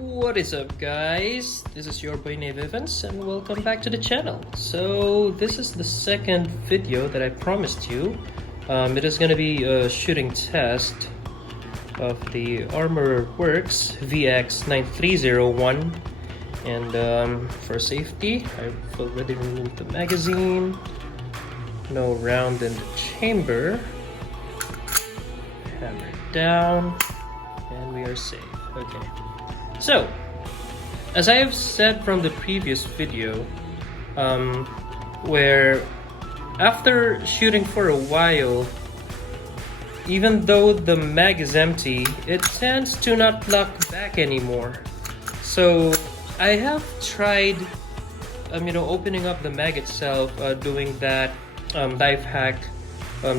What is up, guys? This is your boy Nave Evans and welcome back to the channel. So this is the second video that I promised you. It is going to be a shooting test of the Armor Works VX9301, and for safety I've already removed the magazine. No round in the chamber. Hammer it down and we are safe. Okay. So, as I have said from the previous video, where after shooting for a while, even though the mag is empty, it tends to not lock back anymore. So I have tried, opening up the mag itself, doing that life hack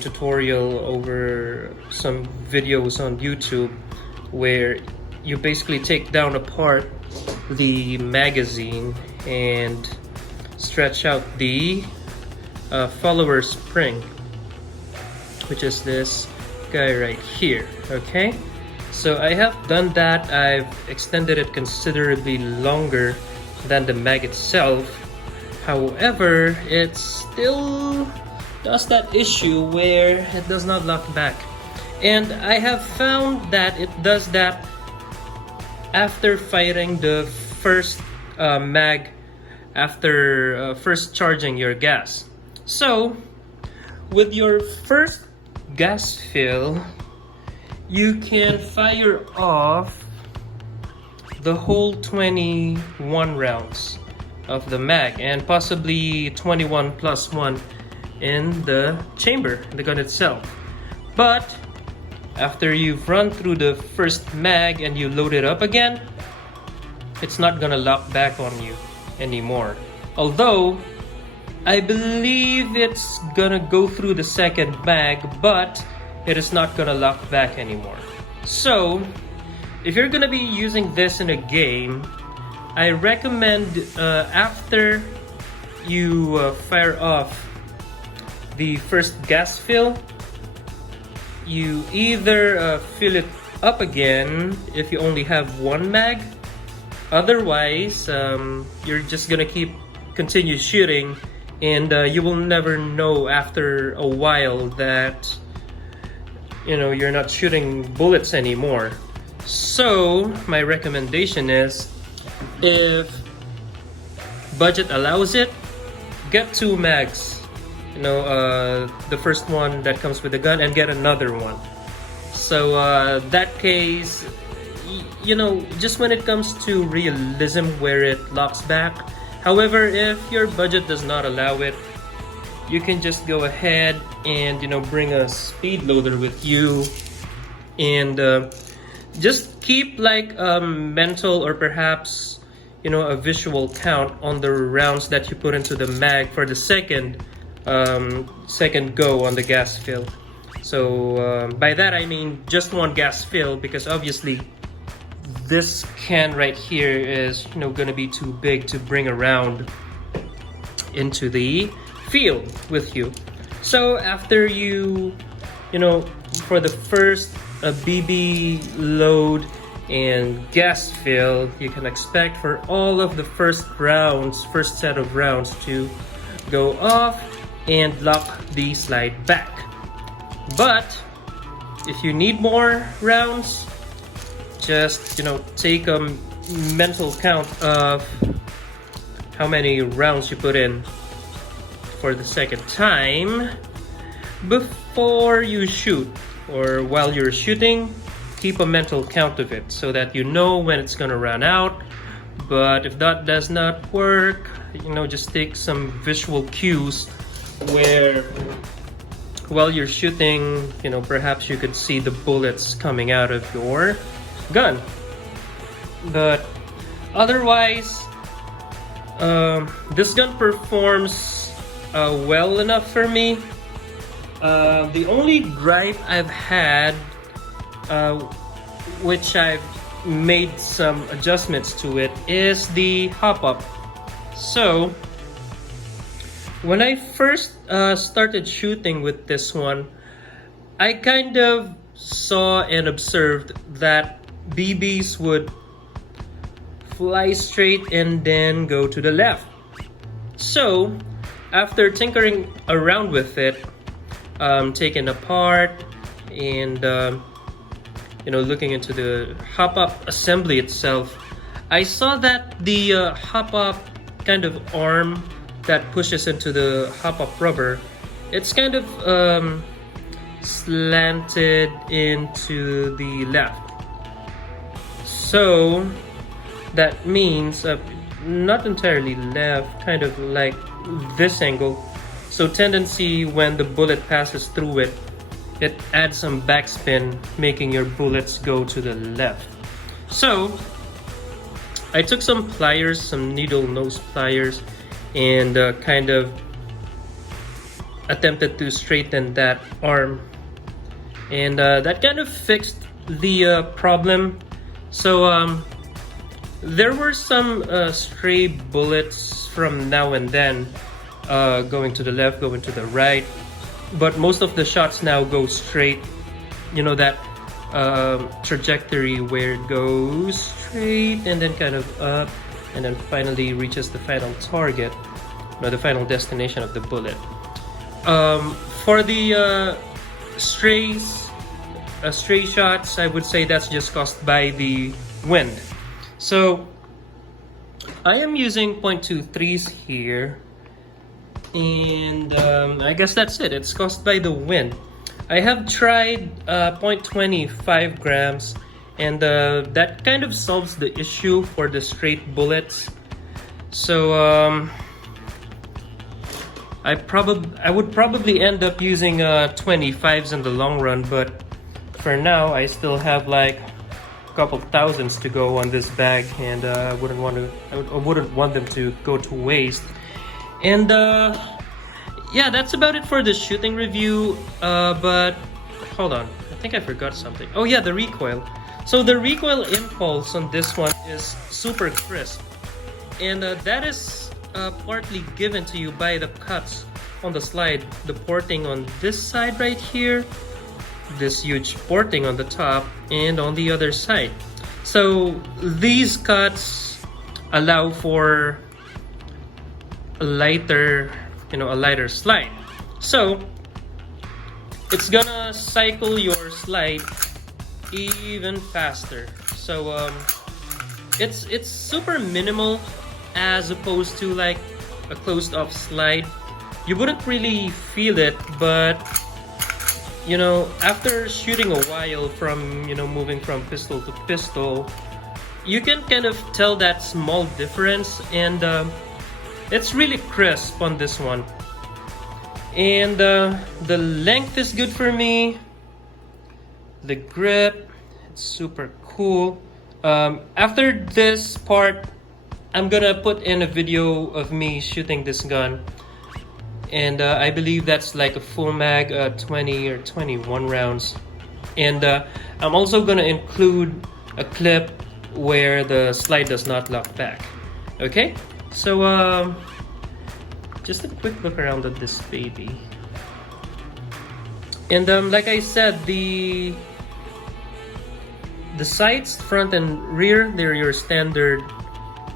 tutorial over some videos on YouTube, where you basically take down apart the magazine and stretch out the follower spring, which is this guy right here. Okay, so I have done that. I've extended it considerably longer than the mag itself. However, it still does that issue where it does not lock back, and I have found that it does that after firing the first mag, after first charging your gas. So with your first gas fill, you can fire off the whole 21 rounds of the mag, and possibly 21 plus 1 in the chamber, the gun itself. But after you've run through the first mag and you load it up again, it's not gonna lock back on you anymore. Although, I believe it's gonna go through the second mag, but it is not gonna lock back anymore. So, if you're gonna be using this in a game, I recommend after you fire off the first gas fill, you either fill it up again if you only have one mag. Otherwise, you're just gonna continue shooting, and you will never know after a while that you're not shooting bullets anymore. So my recommendation is, if budget allows it, get 2 mags. The first one that comes with the gun, and get another one. So that case, just when it comes to realism where it locks back. However, if your budget does not allow it, you can just go ahead and bring a speed loader with you, and just keep like a mental, or perhaps a visual count on the rounds that you put into the mag for the second go on the gas fill. So by that I mean just one gas fill, because obviously this can right here is gonna be too big to bring around into the field with you. So after you for the first BB load and gas fill, you can expect for all of the first set of rounds to go off and lock the slide back. But if you need more rounds, just take a mental count of how many rounds you put in for the second time before you shoot, or while you're shooting, keep a mental count of it so that you know when it's gonna run out. But if that does not work, just take some visual cues where while you're shooting, perhaps you could see the bullets coming out of your gun. But otherwise, this gun performs well enough for me. The only gripe I've had, which I've made some adjustments to it, is the hop-up. So when I first started shooting with this one, I kind of saw and observed that BBs would fly straight and then go to the left. So after tinkering around with it, taking apart and looking into the hop-up assembly itself, I saw that the hop-up kind of arm that pushes into the hop-up rubber, it's kind of slanted into the left. So that means not entirely left, kind of like this angle. So tendency when the bullet passes through it, it adds some backspin, making your bullets go to the left. So I took some pliers, some needle nose pliers, and kind of attempted to straighten that arm, and that kind of fixed the problem. So there were some stray bullets from now and then, going to the left, going to the right, but most of the shots now go straight. You know that trajectory where it goes straight and then kind of up and then finally reaches the final target, the final destination of the bullet. For the stray shots, I would say that's just caused by the wind. So I am using 0.23s here, and I guess that's it. It's caused by the wind. I have tried 0.25 grams, and that kind of solves the issue for the straight bullets. So I would probably end up using 25s in the long run, but for now I still have like a couple thousands to go on this bag, and I wouldn't want them to go to waste. And yeah, that's about it for the shooting review. But hold on, I think I forgot something. Oh yeah, the recoil. So the recoil impulse on this one is super crisp, and that is partly given to you by the cuts on the slide. The porting on this side right here, this huge porting on the top, and on the other side. So these cuts allow for a lighter slide. So it's gonna cycle your slide even faster. So it's super minimal as opposed to like a closed off slide. You wouldn't really feel it, but after shooting a while from moving from pistol to pistol, you can kind of tell that small difference, and it's really crisp on this one. And the length is good for me. The grip, it's super cool. After this part, I'm gonna put in a video of me shooting this gun, and I believe that's like a full mag, 20 or 21 rounds. And I'm also gonna include a clip where the slide does not lock back. Okay, so just a quick look around at this baby. And like I said, the sights, front and rear, they're your standard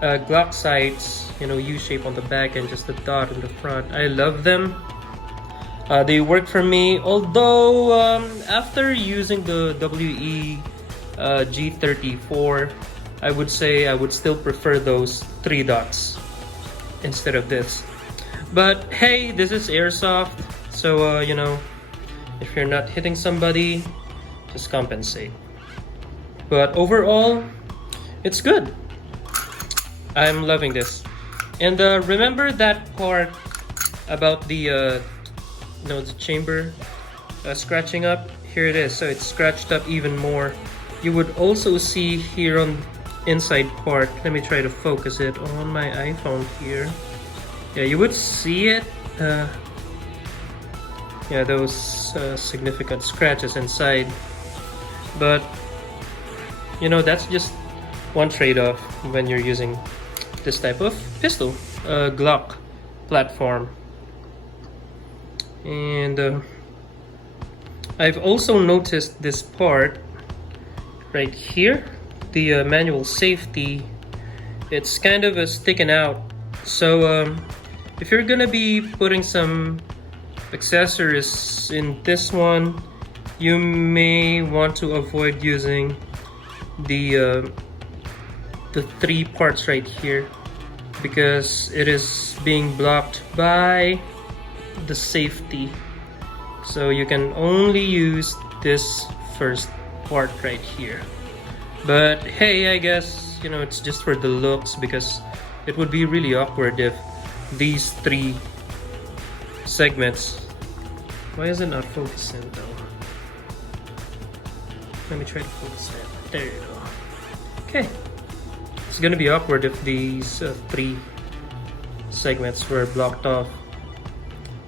Glock sights, U-shape on the back and just a dot in the front. I love them. They work for me, although after using the WE G34, I would say I would still prefer those 3 dots instead of this. But hey, this is airsoft, so if you're not hitting somebody, just compensate. But overall, it's good. I'm loving this. And remember that part about the the chamber scratching up? Here it is. So it's scratched up even more. You would also see here on inside part. Let me try to focus it on my iPhone here. Yeah, you would see it. Yeah, those significant scratches inside. But that's just one trade-off when you're using this type of pistol, Glock platform. And I've also noticed this part right here, the manual safety. it's kind of sticking out. So if you're gonna be putting some accessories in this one, you may want to avoid using the 3 parts right here, because it is being blocked by the safety. So you can only use this first part right here. But hey, I guess, you know, it's just for the looks, because it would be really awkward if these 3 segments... Why is it not focusing though? Let me try to focus it. There you go. Okay. It's gonna be awkward if these 3 segments were blocked off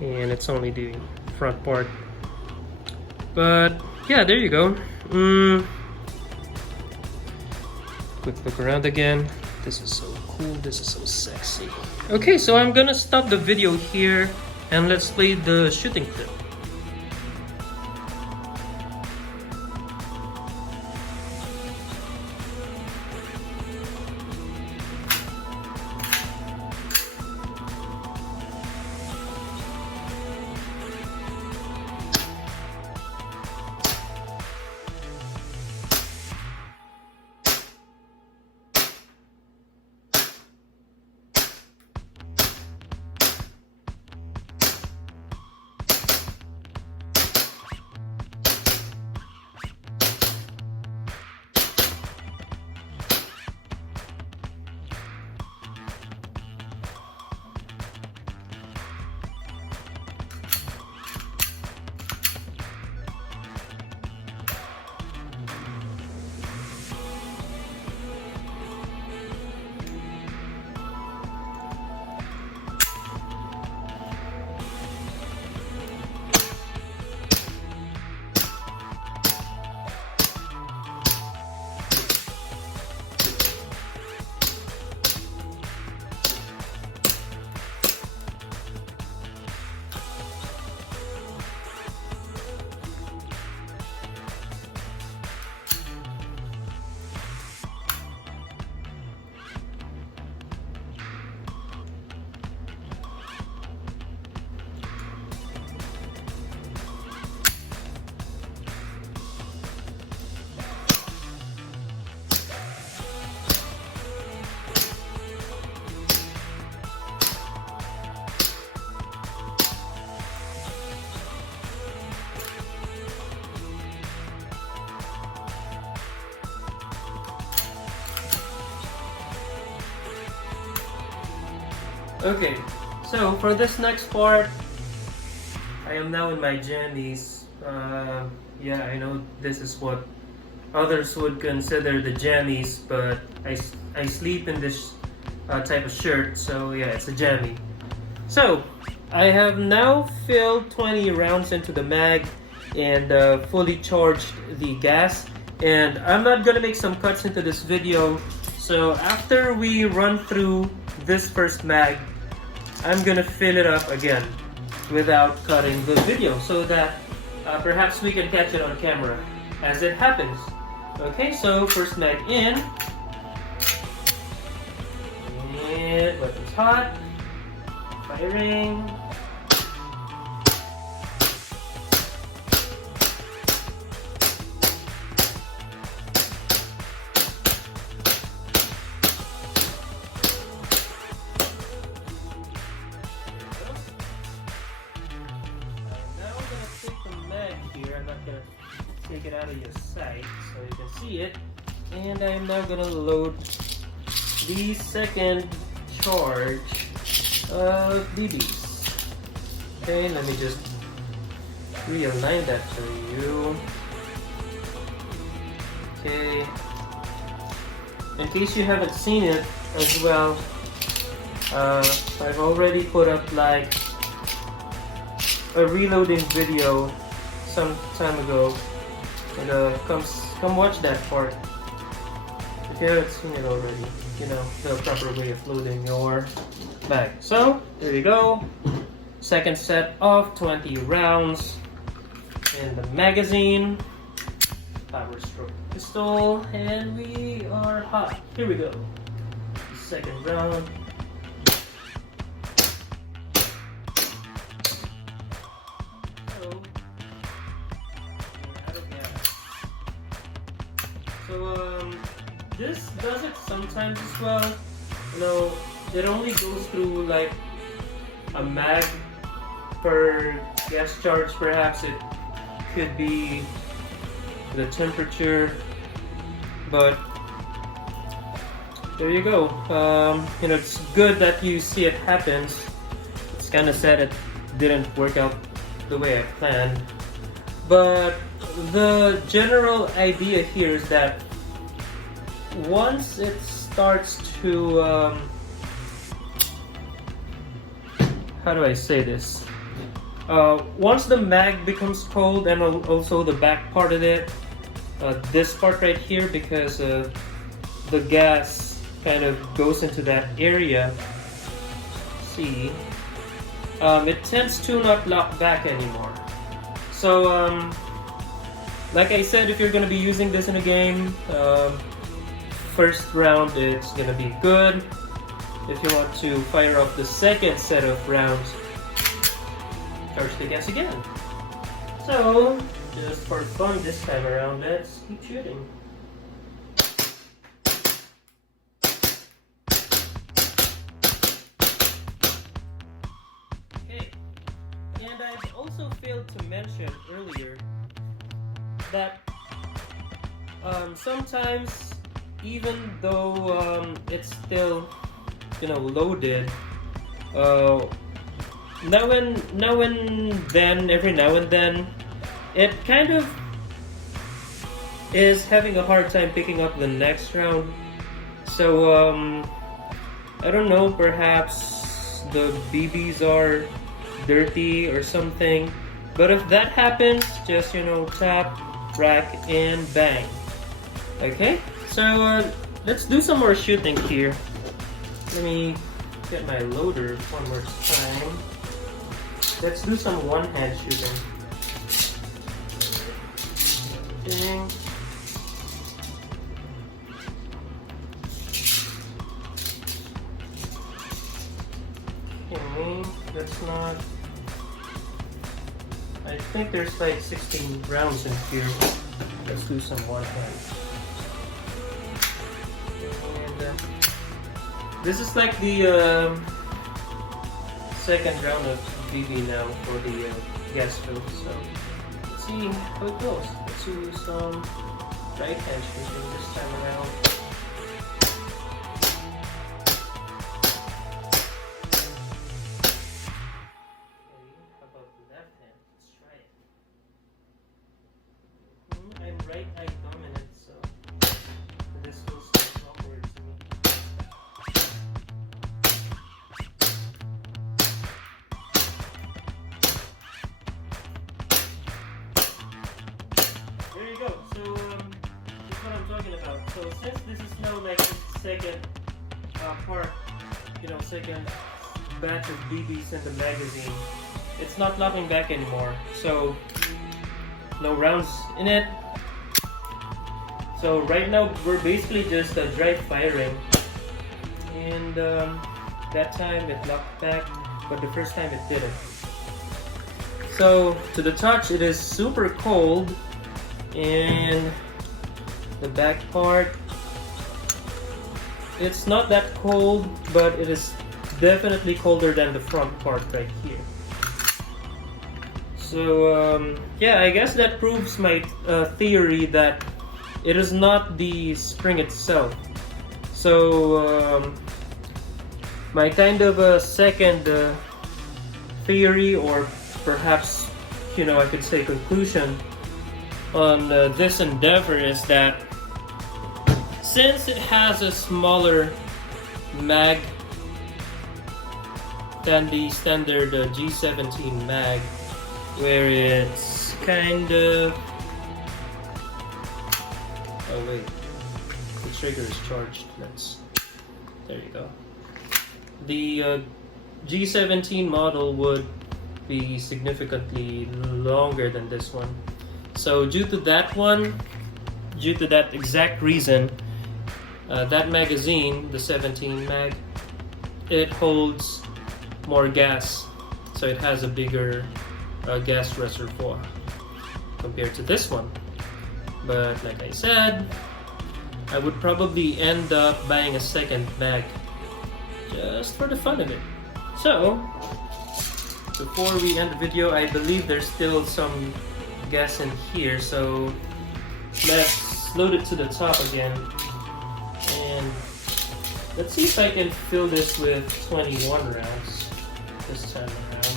and it's only the front part. But yeah, there you go. Quick look around again. This is so cool. This is so sexy. Okay, so I'm gonna stop the video here and let's play the shooting clip. Okay, so for this next part, I am now in my jammies. Yeah, I know this is what others would consider the jammies, but I sleep in this type of shirt, so yeah, it's a jammy. So, I have now filled 20 rounds into the mag and fully charged the gas. And I'm not gonna make some cuts into this video, so after we run through this first mag, I'm gonna fill it up again without cutting the video, so that perhaps we can catch it on camera as it happens. Okay, so first mag in, and weapon's hot, firing. Take it out of your sight so you can see it, and I'm now gonna load the second charge of BBs. Okay, let me just realign that for you. Okay, in case you haven't seen it as well, I've already put up like a reloading video some time ago, and come watch that part if you haven't seen it already. You know, the proper way of loading your bag. So there you go, second set of 20 rounds in the magazine, power stroke pistol, and we are hot. Here we go. second round. So this does it sometimes as well. You know, it only goes through like a mag per gas charge. Perhaps it could be the temperature, but there you go. You know, it's good that you see it happens. It's kind of sad it didn't work out the way I planned, but the general idea here is that once it starts to how do I say this? Once the mag becomes cold, and also the back part of it, this part right here, because the gas kind of goes into that area. See, it tends to not lock back anymore. So like I said, if you're going to be using this in a game, first round it's going to be good. If you want to fire up the second set of rounds, charge the gas again. So, just for fun this time around, let's keep shooting. Okay, and I've also failed to mention earlier that sometimes, even though it's still, you know, loaded, every now and then, it kind of is having a hard time picking up the next round. So I don't know, perhaps the BBs are dirty or something. But if that happens, just, you know, tap, rack, and bang. Okay, so let's do some more shooting here. Let me get my loader one more time. Let's do some one-hand shooting. Okay. Okay, that's not... I think there's like 16 rounds in here. Let's do some one-hand. And this is like the second round of BB now for the gas stove. So let's see how it goes. Let's do some right-hand shooting this time around. Right eye dominant, so this feels awkward to me. There you go. So that's what I'm talking about. So since this is now like the second part, you know, second batch of BBs in the magazine, it's not locking back anymore. So no rounds in it. So right now we're basically just dry firing, and that time it locked back, but the first time it didn't. So to the touch it is super cold, and the back part, it's not that cold, but it is definitely colder than the front part right here. So yeah, I guess that proves my theory that it is not the spring itself. So my kind of a second theory, or perhaps, you know, I could say conclusion on this endeavor is that since it has a smaller mag than the standard G17 mag, where it's kind of... Oh wait, the trigger is charged. There you go. The G17 model would be significantly longer than this one. So due to that exact reason, that magazine, the 17 mag, it holds more gas, so it has a bigger gas reservoir compared to this one. But like I said, I would probably end up buying a second mag just for the fun of it. So before we end the video, I believe there's still some gas in here, so let's load it to the top again, and let's see if I can fill this with 21 rounds this time around.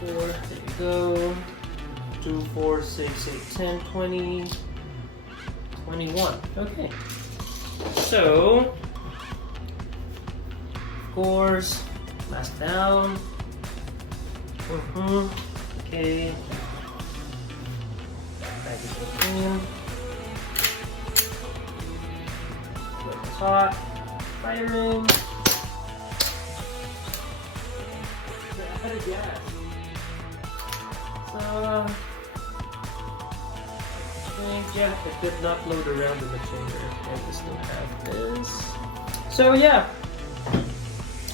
Four, there you go. 2, 4, 6, 8, 10, 20, 21. Okay. So, of course, mask down. Okay. Packaging in. It's hot. Firing. Out of gas. So, yeah, it did not load around in the chamber. I just don't have this. So yeah,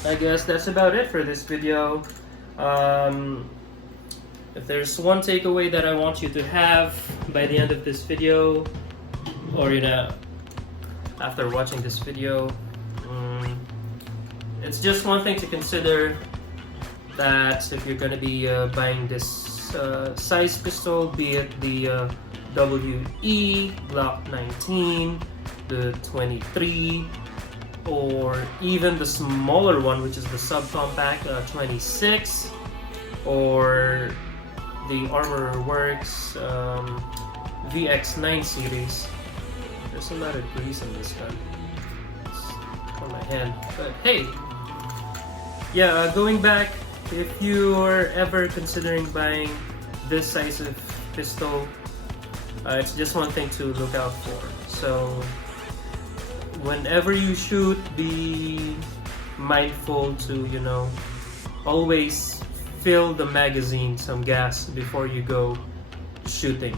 I guess that's about it for this video. If there's one takeaway that I want you to have by the end of this video, or after watching this video, it's just one thing to consider, that if you're going to be buying this size pistol, be it the WE Glock 19, the 23, or even the smaller one, which is the subcompact 26, or the Armor Works VX9 series. There's a lot of grease on this gun. It's on my hand, but hey, yeah, going back, if you're ever considering buying this size of pistol, it's just one thing to look out for. So whenever you shoot, be mindful to, always fill the magazine some gas before you go shooting.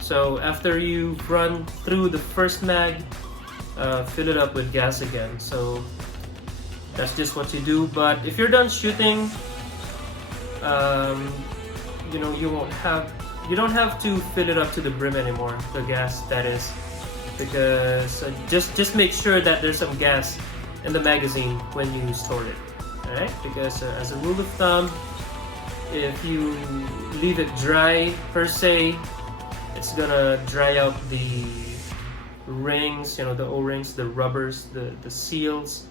So after you run through the first mag, fill it up with gas again. So that's just what you do. But if you're done shooting, you don't have to fill it up to the brim anymore, the gas that is, because just make sure that there's some gas in the magazine when you store it. Alright, because as a rule of thumb, if you leave it dry per se, it's gonna dry out the rings, the O-rings, the rubbers, the seals,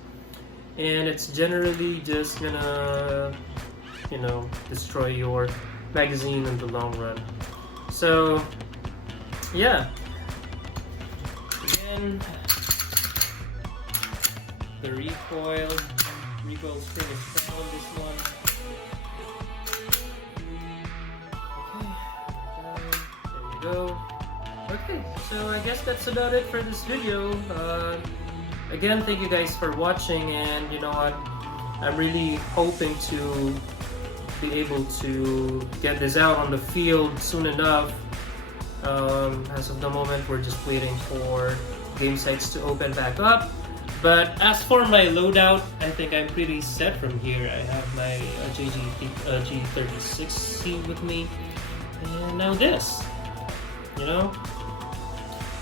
and it's generally just gonna destroy your magazine in the long run. So yeah, again, the recoil spring is found, this one. Okay, there we go. Okay, so I guess that's about it for this video. Again, thank you guys for watching, and you know what, I'm really hoping to be able to get this out on the field soon enough. As of the moment, we're just waiting for game sites to open back up. But as for my loadout, I think I'm pretty set from here. I have my G36C with me, and now this. I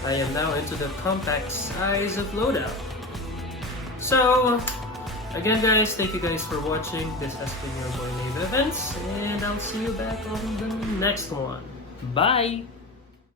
am now into the compact size of loadout. So again, guys, thank you guys for watching. This has been your boy Nave Evans, and I'll see you back on the next one. Bye!